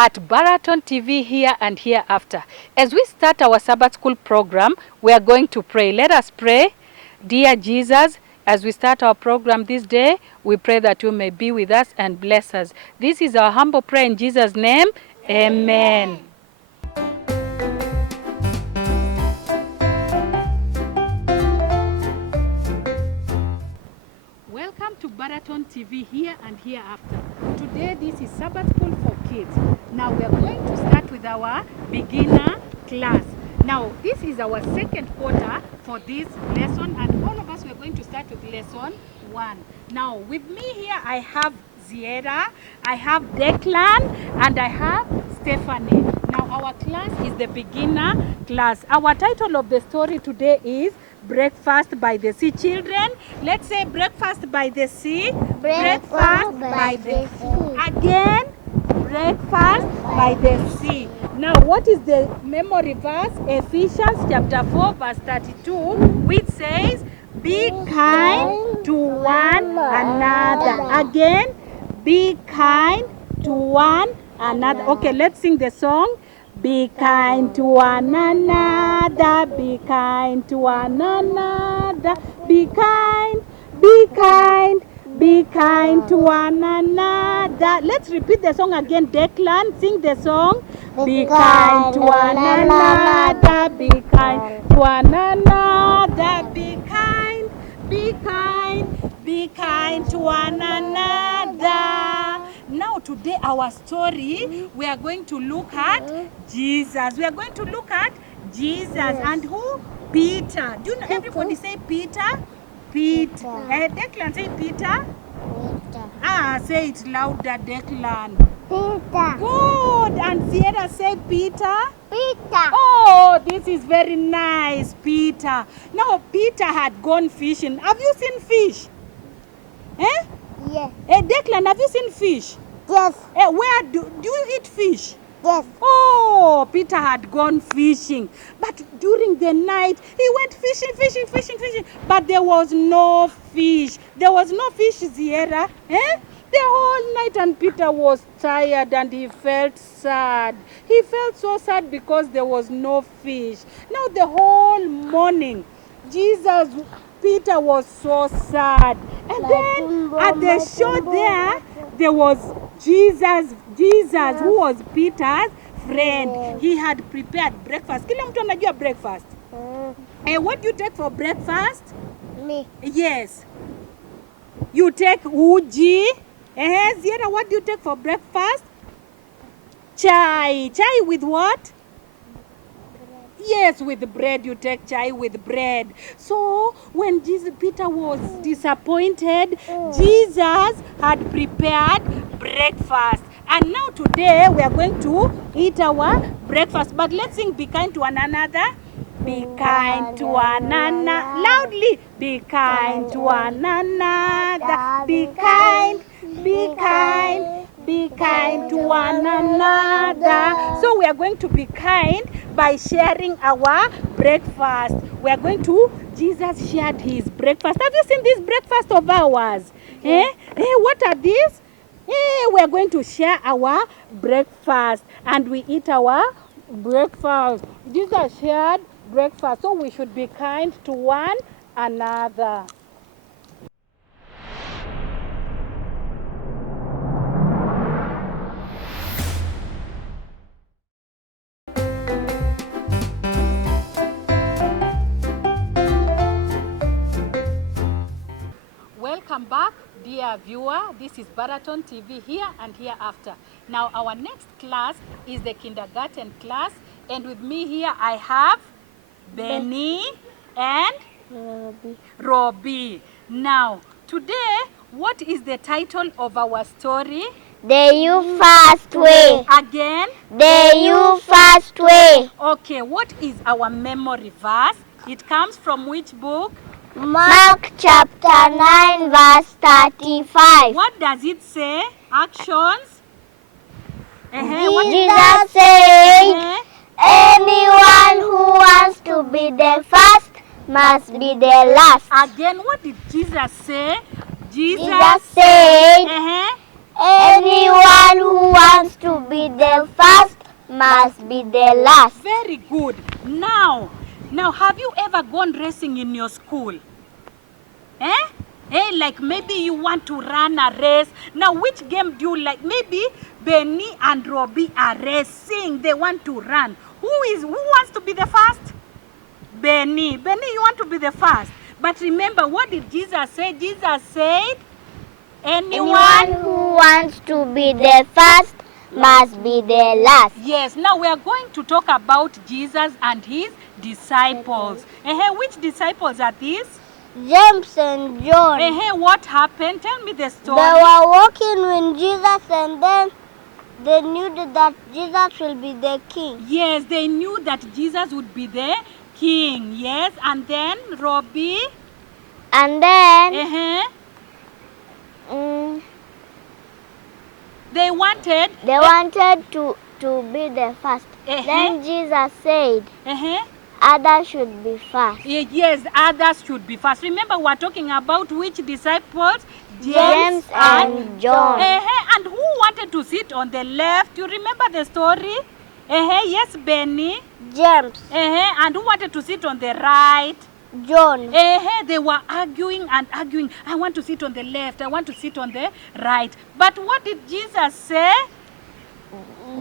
at Baraton TV here and hereafter. As we start our Sabbath school program, we are going to pray. Let us pray. Dear Jesus, as we start our program this day, we pray that you may be with us and bless us. This is our humble prayer in Jesus' name. Amen. Welcome to Baraton TV here and hereafter. Today this is Sabbath school for kids. Now we are going to start with our beginner class. Now this is our second quarter for this lesson, and all of us we are going to start with lesson 1. Now with me here I have Ziera, I have Declan, and I have Stephanie. Now our class is the beginner class. Our title of the story today is Breakfast by the Sea. Children, let's say breakfast by the sea. Breakfast by the sea. Again, breakfast by the sea. Now, what is the memory verse? Ephesians chapter 4 verse 32, which says, be kind to one another. Again, be kind to one another. Okay, let's sing the song. Be kind to one another, be kind to one another, be kind, be kind, be kind to one another. Let's repeat the song again. Declan, sing the song. Be kind to one another, be kind to one another, be kind, be kind, be kind to one another. Now today our story, we are going to look at Jesus. We are going to look at Jesus. Yes. And who? Peter. Do you know everybody say Peter? Peter. Declan, say Peter. Peter. Say it louder, Declan. Peter. Good. And Sierra, say Peter. Peter. Oh, this is very nice, Peter. Now Peter had gone fishing. Have you seen fish? Eh? Yes. Declan, have you seen fish? Yes. Where do you eat fish? Yes. Oh, Peter had gone fishing. But during the night, he went fishing. But there was no fish. There was no fish, Sierra. The whole night, and Peter was tired and he felt sad. He felt so sad because there was no fish. Now the whole morning, Peter was so sad. And then at the shore there was Jesus who was Peter's friend. He had prepared breakfast. Kila mtu anajua breakfast. What do you take for breakfast? Me. Yes. You take uji. Ziera, what do you take for breakfast? Chai. Chai with what? Yes, with bread. You take chai with bread. So when Peter was disappointed, Jesus had prepared breakfast. And now today we are going to eat our breakfast. But let's sing Be Kind to One Another. Be kind to one another. Loudly. Be kind to one another. Be kind. Be kind. Be kind to one another. So we are going to be kind by sharing our breakfast. We are going to, Jesus shared his breakfast. Have you seen this breakfast of ours? What are these? We are going to share our breakfast and we eat our breakfast. Jesus shared breakfast, so we should be kind to one another. Welcome back, dear viewer. This is Baraton TV here and hereafter. Now our next class is the kindergarten class, and with me here I have Benny and Robbie. Now today, what is the title of our story? The You Fast Way. Again? The You Fast Way. Okay, what is our memory verse? It comes from which book? Mark chapter 9 verse 35. What does it say? Actions? Jesus said, anyone who wants to be the first must be the last. Again, what did Jesus say? Jesus said, Anyone who wants to be the first must be the last. Very good. Now, have you ever gone racing in your school? Like maybe you want to run a race. Now, which game do you like? Maybe Benny and Robbie are racing. They want to run. Who wants to be the first? Benny. Benny, you want to be the first. But remember, what did Jesus say? Jesus said, Anyone who wants to be the first must be the last. Yes, now we are going to talk about Jesus and his disciples. Which disciples are these? James and John. What happened? Tell me the story. They were walking with Jesus, and then they knew that Jesus will be the king. Yes, they knew that Jesus would be the king. Yes, and then Robbie. And then they wanted to be the first. Then Jesus said, others should be first. Yes, others should be first. Remember, we're talking about which disciples? James and John. And who wanted to sit on the left? You remember the story? Yes, Benny. James. And who wanted to sit on the right? John. They were arguing and arguing. I want to sit on the left. I want to sit on the right. But what did Jesus say?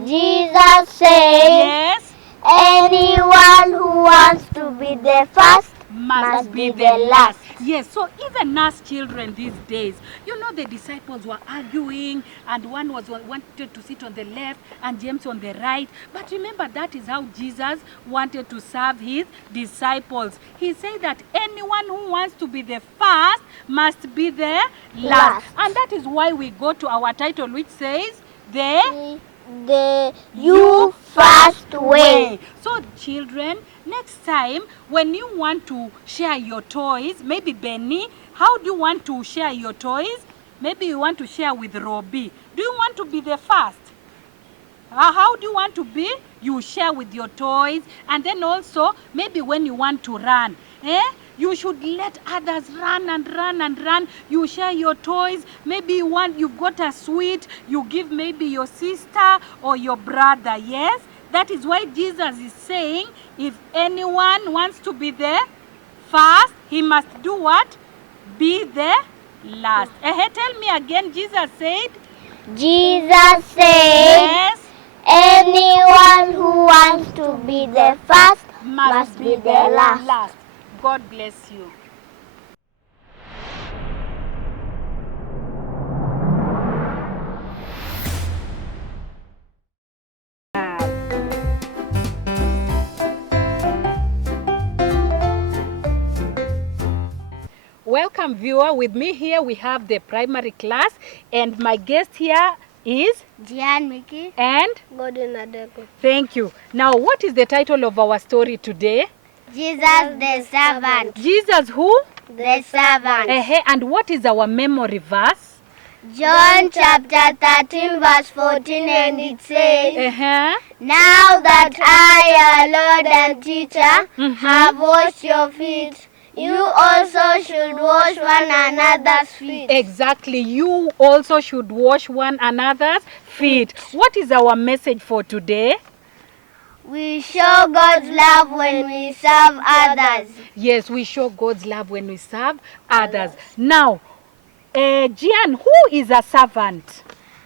Jesus said, yes, anyone who wants to be the first must be the last. Yes, so even us children these days, you know, the disciples were arguing, and one wanted to sit on the left and James on the right. But remember, that is how Jesus wanted to serve his disciples. He said that anyone who wants to be the first must be the last. And that is why we go to our title, which says the you first way. So children, next time when you want to share your toys, maybe Benny, how do you want to share your toys? Maybe you want to share with Robbie. Do you want to be the first? How do you want to be? You share with your toys. And then also, maybe when you want to run, you should let others run and run and run. You share your toys. Maybe you've got a sweet, you give maybe your sister or your brother. Yes? That is why Jesus is saying, if anyone wants to be the first, he must do what? Be the last. Tell me again, Jesus said? Jesus said, yes, anyone who wants to be the first must be the last. God bless you. Welcome, viewer. With me here we have the primary class, and my guest here is Jian Miki and Gordon Adeko. Thank you. Now, what is the title of our story today? Jesus the servant. Jesus who? The servant. And what is our memory verse? John chapter 13 verse 14, and it says, now that I, our Lord and teacher, have washed your feet, you also should wash one another's feet. Exactly. You also should wash one another's feet. What is our message for today? We show God's love when we serve others. Yes, we show God's love when we serve others. Now, Jian, who is a servant?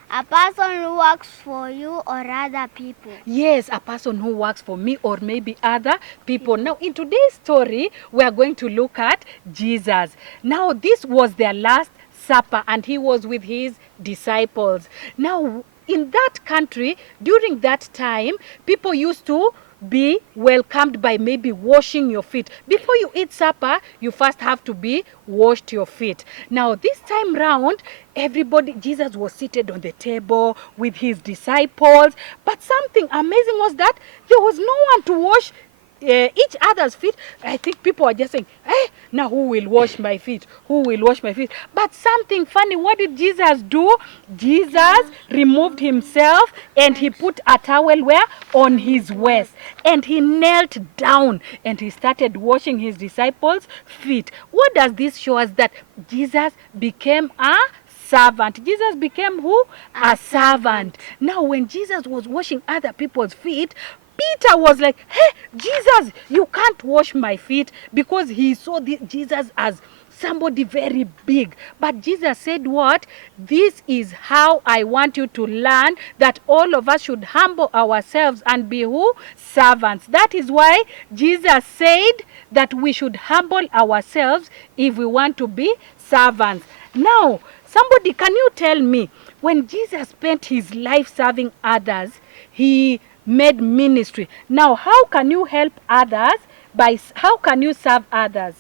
A person who works for you or other people. Yes, a person who works for me or maybe other people. Now, in today's story, we are going to look at Jesus. Now, this was their last supper, and he was with his disciples. Now, in that country, during that time, people used to be welcomed by maybe washing your feet. Before you eat supper, you first have to be washed your feet. Now, this time round, Jesus was seated on the table with his disciples. But something amazing was that there was no one to wash each other's feet. I think people are just saying, now who will wash my feet? Who will wash my feet? But something funny, what did Jesus do? Jesus removed himself and he put a towel where? On his waist. And he knelt down and he started washing his disciples' feet. What does this show us? That Jesus became a servant. Jesus became who? A servant. Now, when Jesus was washing other people's feet, Peter was like, hey, Jesus, you can't wash my feet, because he saw Jesus as somebody very big. But Jesus said what? This is how I want you to learn that all of us should humble ourselves and be who? Servants. That is why Jesus said that we should humble ourselves if we want to be servants. Now, somebody, can you tell me, when Jesus spent his life serving others, he made ministry. Now, how can you help others? How can you serve others?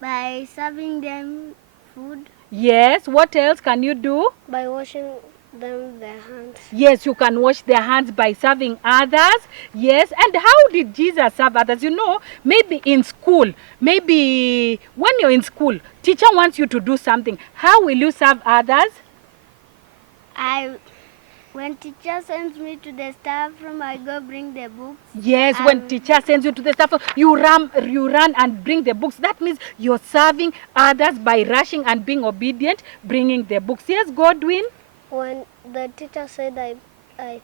By serving them food. Yes. What else can you do? By washing them their hands. Yes, you can wash their hands by serving others. Yes. And how did Jesus serve others? You know, maybe in school, maybe when you're in school, teacher wants you to do something. How will you serve others? When teacher sends me to the staff room, I go bring the books. Yes, when teacher sends you to the staff room, you run and bring the books. That means you're serving others by rushing and being obedient, bringing the books. Yes, Godwin? When the teacher said I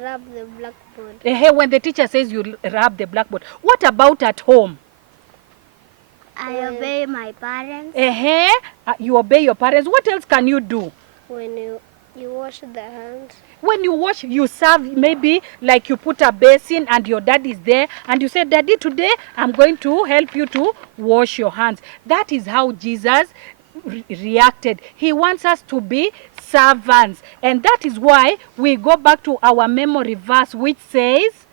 rub the blackboard. When the teacher says you rub the blackboard. What about at home? I obey my parents. You obey your parents. What else can you do? When you wash the hands. When you wash, you serve, maybe like you put a basin and your dad is there and you say, Daddy, today I'm going to help you to wash your hands. That is how Jesus reacted. He wants us to be servants. And that is why we go back to our memory verse, which says,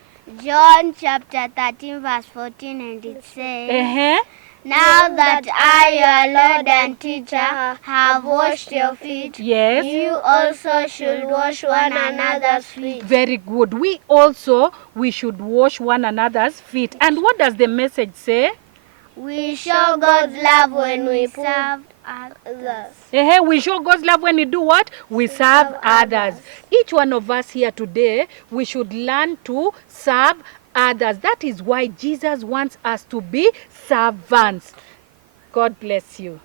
John chapter 13 verse 14, and it says, Now that I, your Lord and teacher, have washed your feet, yes, you also should wash one another's feet. Very good. We should wash one another's feet. And what does the message say? We show God's love when we serve others. We show God's love when we do what? We serve others. Each one of us here today, we should learn to serve others. That is why Jesus wants us to be servants. God bless you.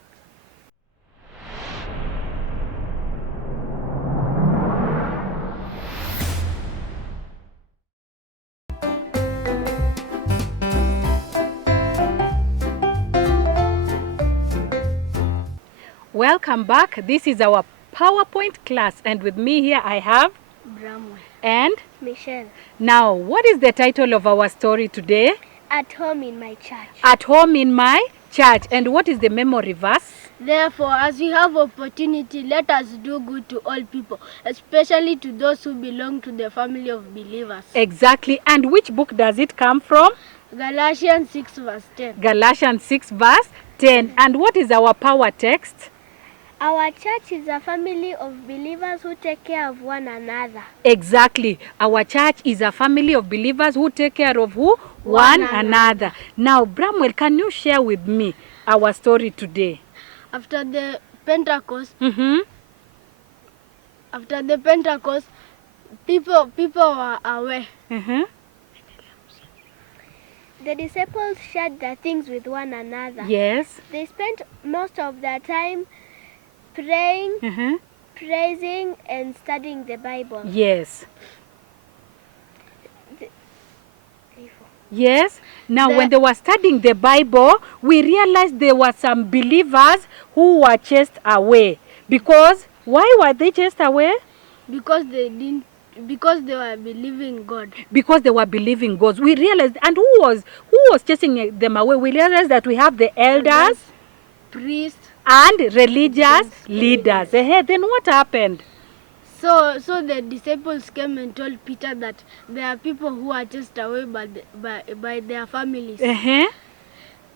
Welcome back. This is our PowerPoint class, and with me here I have Bramwell and Michelle. Now, what is the title of our story today? At home in my church. At home in my church. And what is the memory verse? Therefore, as we have opportunity, let us do good to all people, especially to those who belong to the family of believers. Exactly. And which book does it come from? Galatians 6 verse 10. Galatians 6 verse 10. And what is our power text? Our church is a family of believers who take care of one another. Exactly. Our church is a family of believers who take care of who? One another. Now, Bramwell, can you share with me our story today? After the Pentecost, people were aware. The disciples shared their things with one another. Yes. They spent most of their time praying, praising, and studying the Bible. Yes. Yes. Now, when they were studying the Bible, we realized there were some believers who were chased away. Because, why were they chased away? Because they were believing God. Because they were believing God. We realized, and who was chasing them away? We realized that we have the elders, priests, and religious leaders. Then what happened? So the disciples came and told Peter that there are people who are chased away by their families.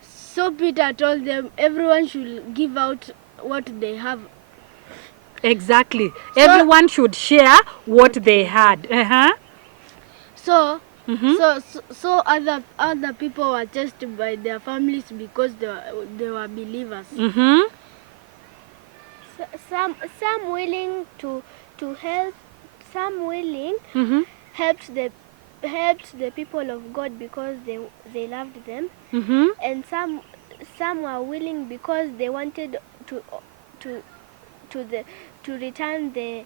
So Peter told them everyone should give out what they have. Exactly. Everyone should share what they had. So other people were chased by their families because they were believers. Some willing to help, some willing helped the people of God because they loved them, and some were willing because they wanted to to return the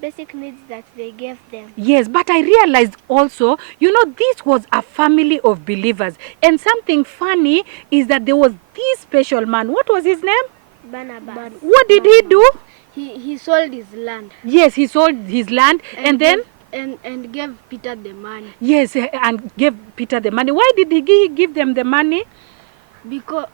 basic needs that they gave them. Yes, but I realized also, this was a family of believers. And something funny is that there was this special man. What was his name? Barnabas. What did he do? He sold his land. Yes, he sold his land and then? And gave Peter the money. Yes, and gave Peter the money. Why did he give them the money? Because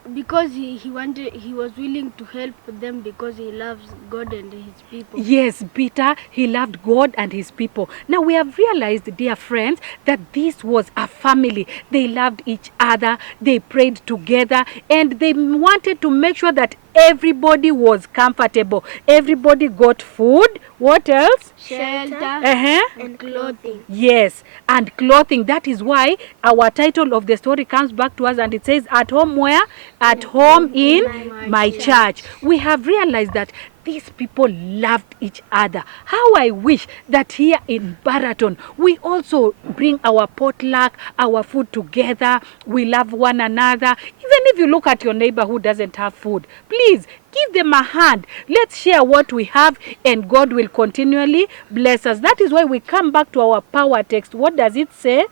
he was willing to help them because he loves God and his people. Yes, Peter, he loved God and his people. Now we have realized, dear friends, that this was a family. They loved each other, they prayed together, and they wanted to make sure that everybody was comfortable. Everybody got food. What else? Shelter and clothing. Yes, and clothing. That is why our title of the story comes back to us and it says, at home where? At home in my church. We have realized that these people loved each other. How I wish that here in Baraton, we also bring our potluck, our food together. We love one another. Even if you look at your neighbor who doesn't have food, please give them a hand. Let's share what we have and God will continually bless us. That is why we come back to our power text. What does it say?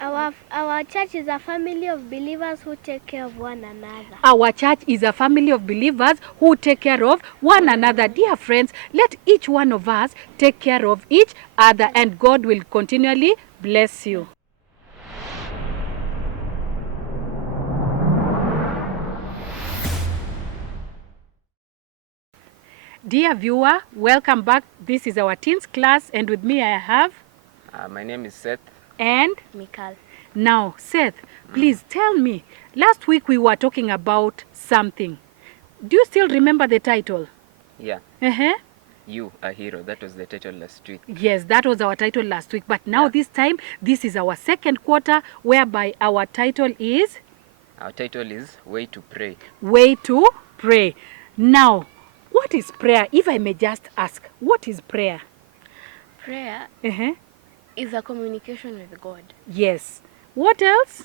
Our church is a family of believers who take care of one another. Our church is a family of believers who take care of one another. Dear friends, let each one of us take care of each other and God will continually bless you. Dear viewer, welcome back. This is our teens class and with me I have... my name is Seth. And? Mikal. Now, Seth, please tell me, last week we were talking about something. Do you still remember the title? Yeah. Uh-huh. You, a hero. That was the title last week. Yes, that was our title last week. But now this time, this is our second quarter, whereby our title is? Our title is Way to Pray. Way to Pray. Now, what is prayer? If I may just ask, what is prayer? Prayer Uh-huh. is a communication with God. Yes. What else?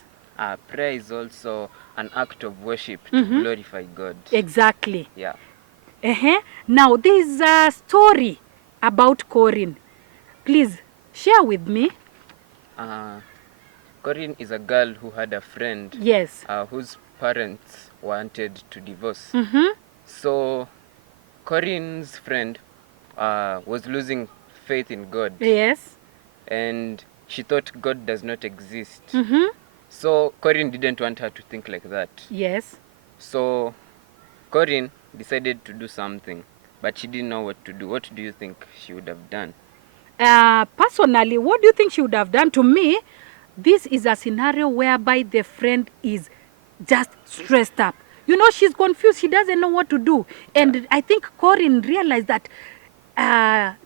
Prayer is also an act of worship to glorify God. Exactly. Yeah. Uh-huh. Now, there is a story about Corinne. Please, share with me. Corinne is a girl who had a friend Yes. whose parents wanted to divorce. Mm-hmm. So, Corinne's friend was losing faith in God. Yes. And she thought God does not exist. Mm-hmm. So Corinne didn't want her to think like that. Yes. So Corinne decided to do something, but she didn't know what to do. What do you think she would have done? Personally, what do you think she would have done? To me, this is a scenario whereby the friend is just stressed up. She's confused. She doesn't know what to do. And I think Corinne realized that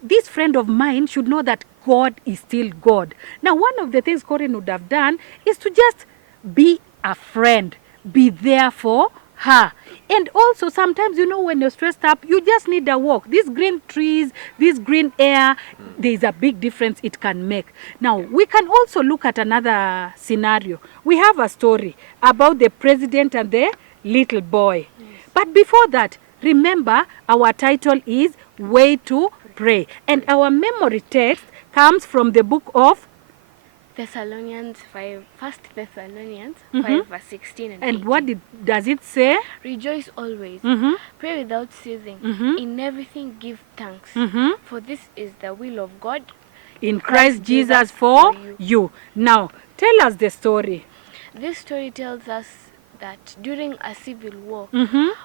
this friend of mine should know that God is still God. Now, one of the things Corinne would have done is to just be a friend, be there for her. And also, sometimes, when you're stressed up, you just need a walk. These green trees, this green air, there's a big difference it can make. Now, we can also look at another scenario. We have a story about the president and the little boy. Yes. But before that, remember, our title is Way to Pray. And our memory text comes from the book of Thessalonians 5, 1 Thessalonians 5 verse 16 and 18. And what does it say? Rejoice always, pray without ceasing, in everything give thanks, for this is the will of God in Christ Jesus for you. Now, tell us the story. This story tells us that during a civil war,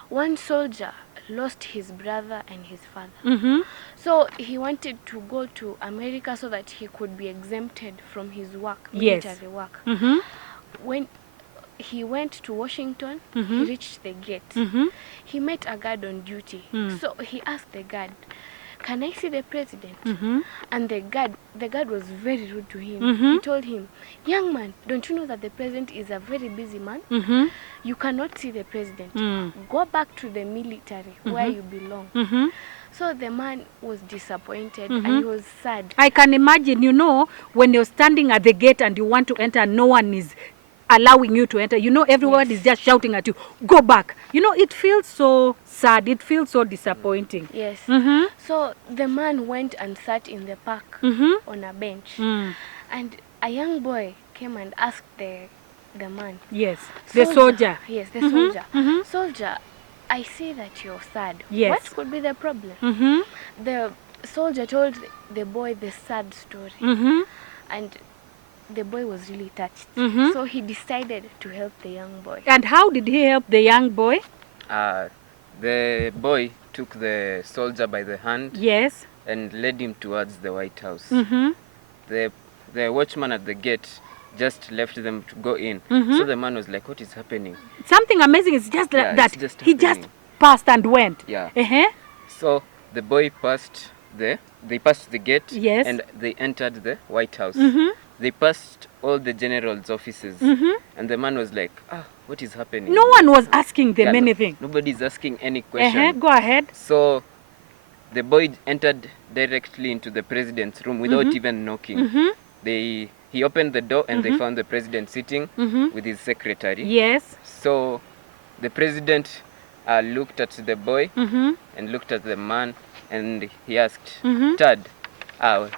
one soldier lost his brother and his father. So he wanted to go to America so that he could be exempted from his work, military work. When he went to Washington, he reached the gate. He met a guard on duty. So he asked the guard, "Can I see the president?" And the guard was very rude to him. He told him, "Young man, don't you know that the president is a very busy man? You cannot see the president. Go back to the military where you belong." So the man was disappointed and he was sad. I can imagine, when you're standing at the gate and you want to enter, no one is allowing you to enter. You know, everyone is just shouting at you, go back. You know, it feels so sad. It feels so disappointing. Yes. Mm-hmm. So the man went and sat in the park Mm-hmm. on a bench. Mm. And a young boy came and asked the man. Yes, the soldier. Yes, the Mhm, soldier. mhm. Soldier, I see that you're sad. Yes. What could be the problem? Mm-hmm. The soldier told the boy the sad story. Mm-hmm. And the boy was really touched. Mhm. So he decided to help the young boy. And how did he help the young boy? The boy took the soldier by the hand Yes. and led him towards the White House. Mm-hmm. The watchman at the gate just left them to go in. Mhm. So the man was like, what is happening? Something amazing is just Yeah, that it's just he just happening. passed and went. Yeah. Uh-huh. So the boy passed they passed the gate Yes. and they entered the White House. Mm-hmm. They passed all the generals' offices. Mm-hmm. And the man was like, what is happening? No one was asking them Yeah, anything. Nobody's asking any question. Uh-huh. Go ahead. So the boy entered directly into the president's room without Mhm. even knocking. Mm-hmm. He opened the door and they found the president sitting Mm-hmm. with his secretary. Yes. So the president looked at the boy Mm-hmm. and looked at the man and he asked, Mhm. Tad,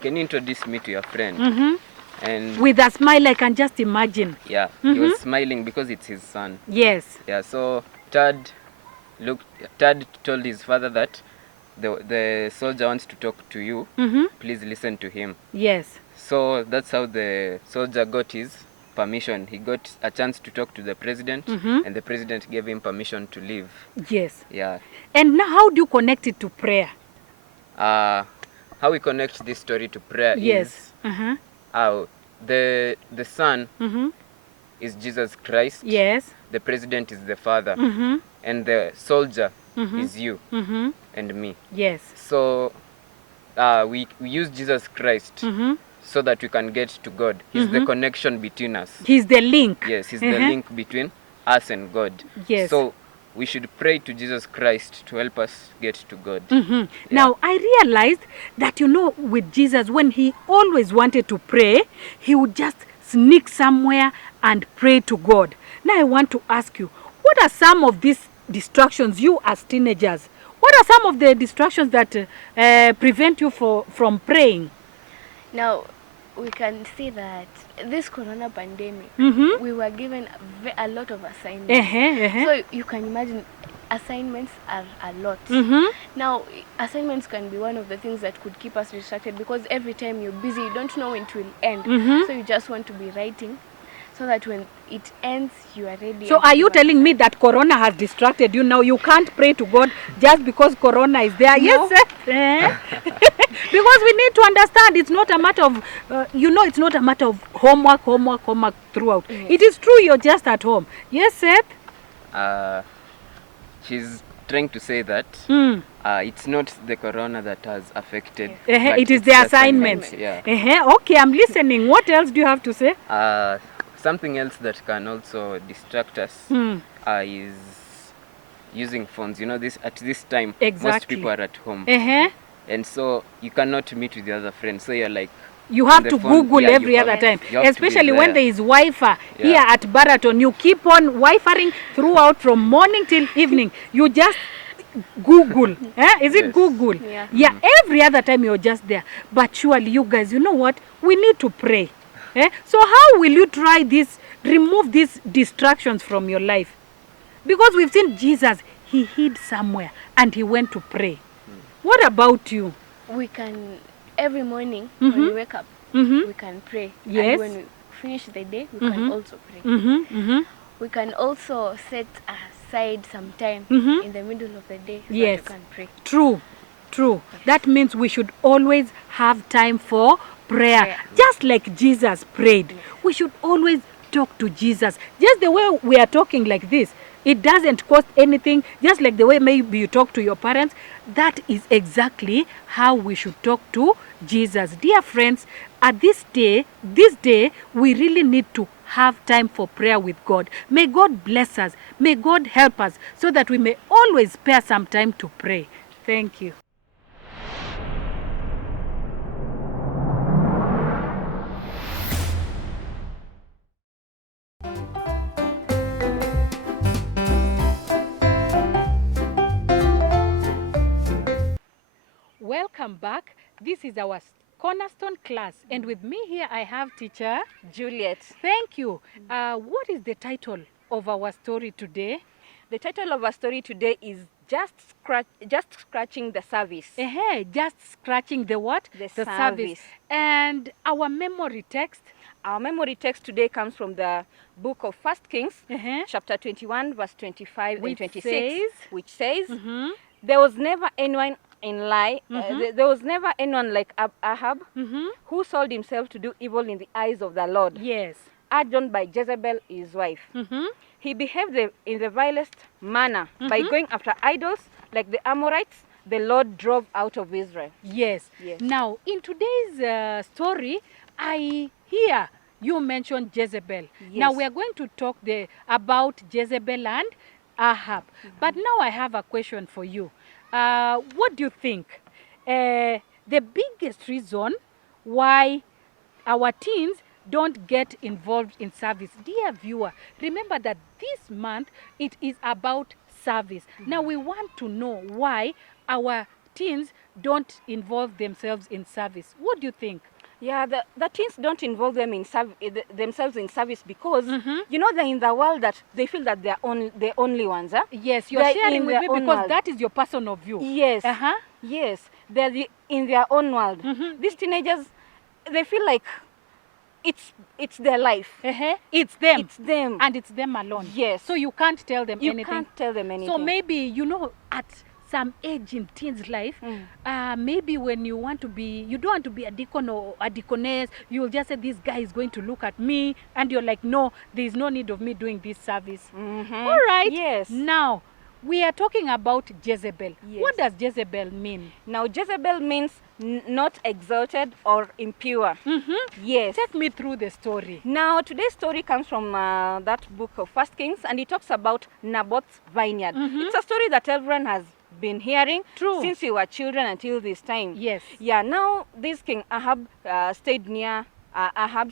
can you introduce me to your friend? Mm-hmm. And With a smile, I can just imagine. yeah, he was smiling because it's his son. Yes. Yeah, so Tad told his father that the soldier wants to talk to you. Mm-hmm. Please listen to him. Yes. So that's how the soldier got his permission. He got a chance to talk to the president, Mhm. and the president gave him permission to leave. Yes. Yeah. And now, how do you connect it to prayer? How we connect this story to prayer Yes. is Uh-huh. the son Mm-hmm. is Jesus Christ. Yes. The president is the father, Mm-hmm. and the soldier Mhm. is you Mm-hmm. and me. Yes. So we use Jesus Christ Mm-hmm. so that we can get to God. He's the connection between us. He's the link. Yes, he's the Uh-huh. link between us and God. Yes. So we should pray to Jesus Christ to help us get to God. Mm-hmm. Now, I realized that, you know, with Jesus, when he always wanted to pray, he would just sneak somewhere and pray to God. Now, I want to ask you, what are some of these distractions, you as teenagers? What are some of the distractions that prevent you from praying? Now, we can see that this corona pandemic, Mm-hmm. we were given a lot of assignments. Uh-huh, uh-huh. So you can imagine assignments are a lot. Mm-hmm. Now, assignments can be one of the things that could keep us distracted because every time you're busy, you don't know when it will end. Mhm. So you just want to be writing so that when it ends, you are ready. So and are you give up. telling me that corona has distracted you now? You can't pray to God just because corona is there? Yes, sir. Eh? Because we need to understand it's not a matter of, it's not a matter of homework throughout. Yes. It is true you're just at home. Yes, Seth? She's trying to say that Mm. it's not the corona that has affected. Uh-huh, but it is it's the assignments. Yeah. Uh-huh. Okay, I'm listening. What else do you have to say? Something else that can also distract us Mm. is using phones. You know, at this time, most Exactly. people are at home, Uh-huh. and so you cannot meet with the other friends. So you're like, You on have the to phone, Google yeah, you every have- other time, you have to be especially when there. there is Wi-Fi here Yeah. at Baraton. You keep on Wi-Fiing throughout from morning till evening. You just Google. Is it Yes. Google? Yeah. Yeah, every other time you're just there. But surely you guys, you know what? We need to pray. So how will you try this, remove these distractions from your life? Because we've seen Jesus, he hid somewhere and he went to pray. What about you? We can, every morning Mhm. when we wake up, Mm-hmm. we can pray. Yes. And when we finish the day, we can Mhm. also pray. Mm-hmm. Mm-hmm. We can also set aside some time Mhm. in the middle of the day Yes. that we can pray. True, true. That means we should always have time for prayer. Prayer. Just like Jesus prayed. We should always talk to Jesus. Just the way we are talking like this, it doesn't cost anything. Just like the way maybe you talk to your parents, that is exactly how we should talk to Jesus. Dear friends, at this day, we really need to have time for prayer with God. May God bless us. May God help us so that we may always spare some time to pray. Thank you. welcome back. This is our Cornerstone class, and with me here I have teacher Juliet. Thank you. What is the title of our story today? The title of our story today is Just Scratching the Service. Just scratching the what? The service. And our memory text? Our memory text today comes from the book of 1 Kings, chapter 21, verse 25 and 26, which says, there was never anyone there was never anyone like Ahab who sold himself to do evil in the eyes of the Lord. Yes. Urged on by Jezebel, his wife. He behaved in the vilest manner by going after idols like the Amorites the Lord drove out of Israel. Yes. Now, in today's story, I hear you mentioned Jezebel. Now, we are going to talk about Jezebel and Ahab. But now I have a question for you. What do you think? The biggest reason why our teens don't get involved in service. Dear viewer, remember that this month it is about service. Now we want to know why our teens don't involve themselves in service. What do you think? Yeah, the teens don't involve themselves in service because, you know, they're in the world that they feel that they're the only ones. Huh? Yes, you're sharing with me because world. That is your personal view. Yes, yes, they're in their own world. These teenagers, they feel like it's their life. It's them. It's them. And it's them alone. Yes. So you can't tell them anything. You can't tell them anything. So maybe, you know, at some age in teens life, maybe when you don't want to be a deacon or a deaconess, you'll just say, this guy is going to look at me, and you're like, no, there's no need of me doing this service. All right. Yes. Now, we are talking about Jezebel. Yes. What does Jezebel mean? Now, Jezebel means not exalted or impure. Yes. Take me through the story. Now, today's story comes from that book of 1 Kings, and it talks about Naboth's vineyard. It's a story that everyone has been hearing since we were children until this time. Yes. Yeah. Now, this King Ahab stayed near Ahab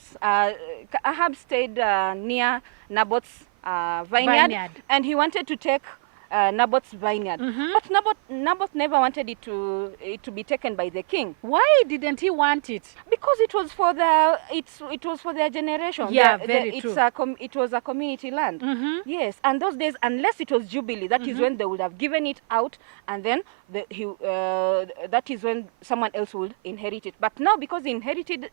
stayed near Naboth's vineyard, and he wanted to take Naboth's vineyard. But Naboth never wanted it to be taken by the king. Why didn't he want it? Because it was for their generation. Yeah, very true. It was a community land. Yes, and those days, unless it was Jubilee, that is when they would have given it out, and then that is when someone else would inherit it. But now, because he inherited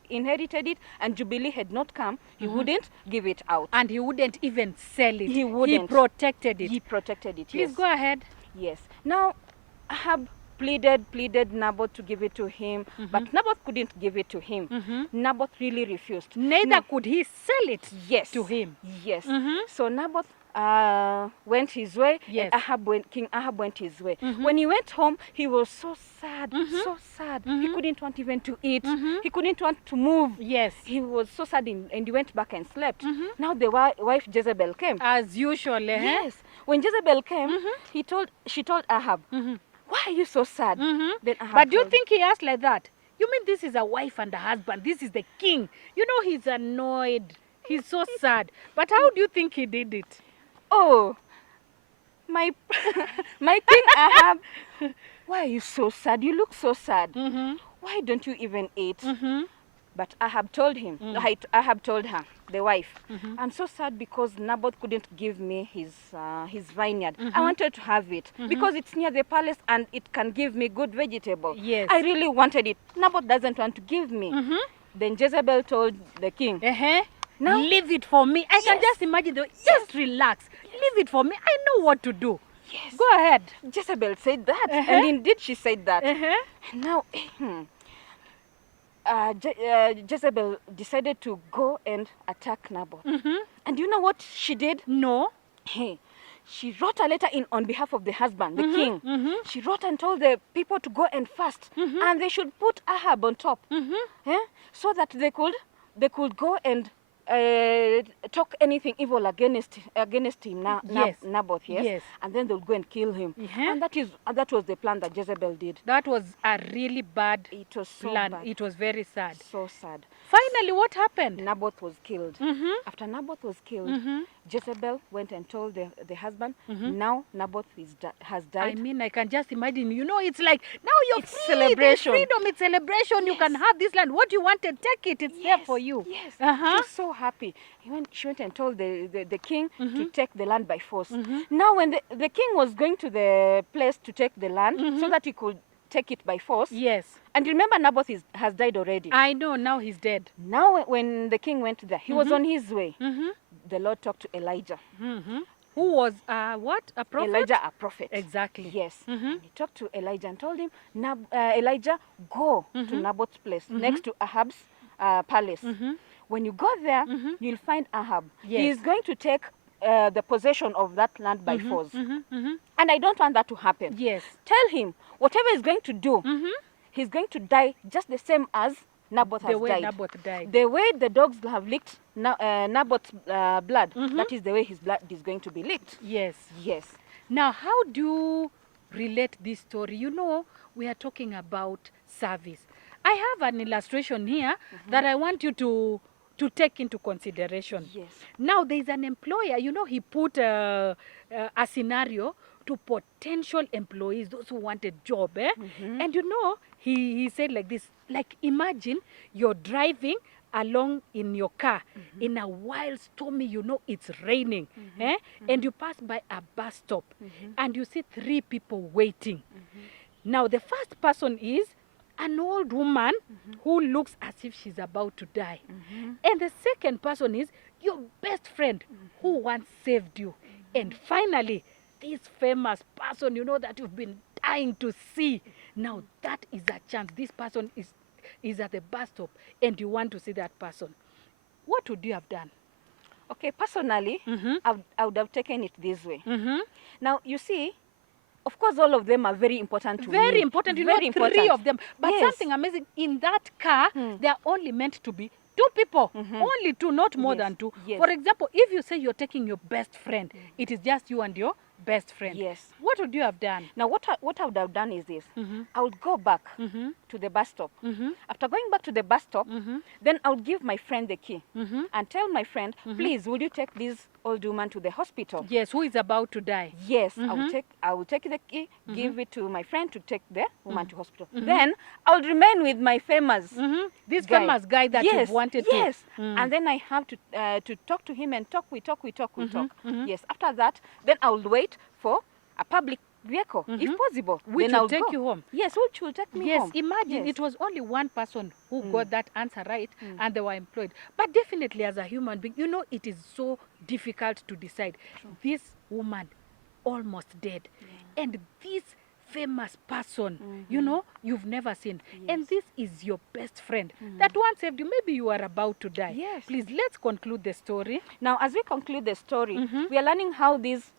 it, and Jubilee had not come, he wouldn't give it out, and he wouldn't even sell it. He wouldn't. He protected it. He protected it. Please go ahead. Yes. Now, Ahab pleaded Naboth to give it to him, but Naboth couldn't give it to him. Naboth really refused. Neither could he sell it to him. Yes. So Naboth went his way, yes. and King Ahab went his way. When he went home, he was so sad, so sad. He couldn't want even to eat. He couldn't want to move. Yes. He was so sad, and he went back and slept. Now the wife Jezebel came. As usual, Yes. When Jezebel came, she told Ahab, why are you so sad? Then Ahab but do you think he asked like that? You mean this is a wife and a husband? This is the king. You know, he's annoyed. He's so sad. But how do you think he did it? Oh, my King Ahab, why are you so sad? You look so sad. Why don't you even eat? But Ahab told him, Ahab told her, the wife, I'm so sad because Naboth couldn't give me his vineyard. I wanted to have it because it's near the palace and it can give me good vegetable. Yes. I really wanted it. Naboth doesn't want to give me. Then Jezebel told the king, now leave it for me. I can just imagine, just relax. Leave it for me. I know what to do. Yes. Go ahead. Jezebel said that. And indeed she said that. Now, Jezebel decided to go and attack Naboth. And you know what she did? No. She wrote a letter on behalf of the husband, the king. She wrote and told the people to go and fast. And they should put Ahab on top. So that they could go and talk anything evil against him, Naboth, yes? And then they'll go and kill him. And that was the plan that Jezebel did. That was a really bad plan. Bad. It was very sad. So sad. Finally, what happened? Naboth was killed. After Naboth was killed, Jezebel went and told the husband, now Naboth has died. I mean, I can just imagine, you know, it's like, now you're It's free. celebration. There's freedom, it's celebration. You can have this land. What you wanted, take it. It's there for you. Yes, she was so happy. She went and told the king to take the land by force. Now when the king was going to the place to take the land so that he could take it by force. Yes. And remember, Naboth has died already. I know, now he's dead. Now when the king went there, he was on his way. The Lord talked to Elijah. Who was, what? A prophet? Elijah, a prophet. Exactly. Yes. And he talked to Elijah and told him, Elijah, go to Naboth's place next to Ahab's palace. When you go there, you'll find Ahab. Yes. He is going to take the possession of that land by force. And I don't want that to happen. Yes. Tell him, whatever he's going to do, he's going to die just the same as Naboth has The way died. Naboth died. The way the dogs have licked Naboth's blood, that is the way his blood is going to be licked. Yes. Yes. Now, how do you relate this story? You know, we are talking about service. I have an illustration here that I want you to take into consideration. Yes. Now, there is an employer, you know, he put a scenario to potential employees, those who wanted job. And you know, he said like this, like imagine you're driving along in your car in a wild stormy, you know, it's raining, and you pass by a bus stop and you see 3 people waiting. Now, the first person is an old woman who looks as if she's about to die. And the second person is your best friend who once saved you. And finally, this famous person, you know, that you've been dying to see. Now, that is a chance. This person is at the bus stop and you want to see that person. What would you have done? Okay, personally, I would have taken it this way. Now, you see, of course, all of them are very important to me. Very important. You Very know, important. 3 of them. But Yes. something amazing, in that car, they are only meant to be 2 people. Only 2, not more than 2. Yes. For example, if you say you're taking your best friend, it is just you and your best friend. Yes. What would you have done? Now, what I would have done is this. I would go back to the bus stop. After going back to the bus stop, then I would give my friend the key and tell my friend, please, will you take this old woman to the hospital? Yes, who is about to die? Yes, I will take the key, give it to my friend to take the woman to hospital. Then I will remain with my famous This guy. famous guy that yes, you've wanted yes. to. And then I have to talk to him and we talk. Yes, after that, then I will wait for a public vehicle, if possible. Which then will I'll take go. you home. Yes, which will take me Yes, home. imagine Yes. it was only one person who got that answer right and they were employed. But definitely as a human being, you know, it is so difficult to decide. This woman almost dead. And this famous person, you know, you've never seen. And this is your best friend that once saved you. Maybe you are about to die. Yes. Please, let's conclude the story. Now, as we conclude the story, we are learning how this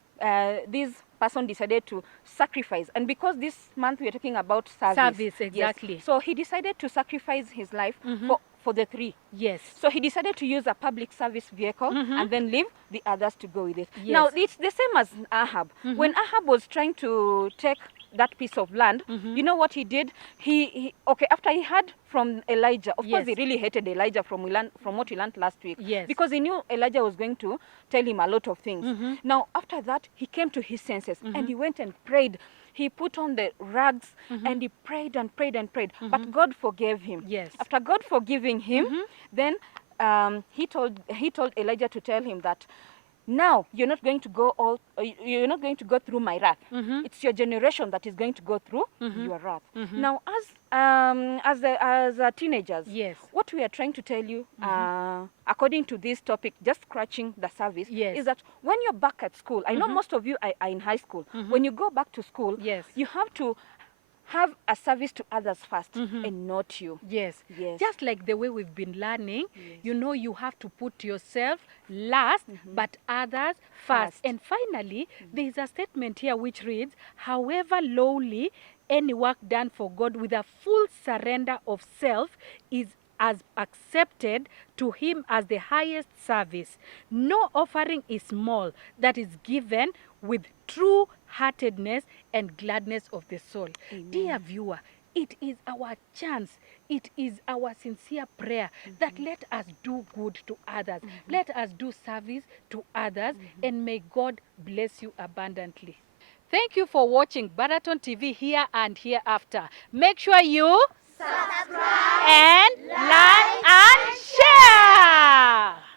person decided to sacrifice. And because this month we are talking about service. Service, yes, exactly. so he decided to sacrifice his life for the 3. Yes. So he decided to use a public service vehicle and then leave the others to go with it. Yes. Now, it's the same as Ahab. When Ahab was trying to take that piece of land, you know what he did? He after he heard from Elijah, of course Yes. he really hated Elijah from what we learned last week. Yes. Because he knew Elijah was going to tell him a lot of things. Now, after that, he came to his senses and he went and prayed. He put on the rags and he prayed and prayed and prayed. But God forgave him. Yes. After God forgiving him, then he told Elijah to tell him that now you're not going to go through my wrath. It's your generation that is going to go through your wrath. Now, as teenagers, Yes. what we are trying to tell you, according to this topic, just scratching the service, Yes. is that when you're back at school, I know most of you are in high school. When you go back to school, Yes. you have to have a service to others first and not you. Yes. Yes. Just like the way we've been learning, you know, you have to put yourself last, but others first. And finally, there is a statement here which reads, however lowly any work done for God with a full surrender of self is as accepted to him as the highest service. No offering is small that is given with true heartedness and gladness of the soul. Dear viewer, it is our chance, it is our sincere prayer that let us do good to others. Let us do service to others, and may God bless you abundantly. Thank you for watching Baraton TV Here and Hereafter. Make sure you subscribe and like and share.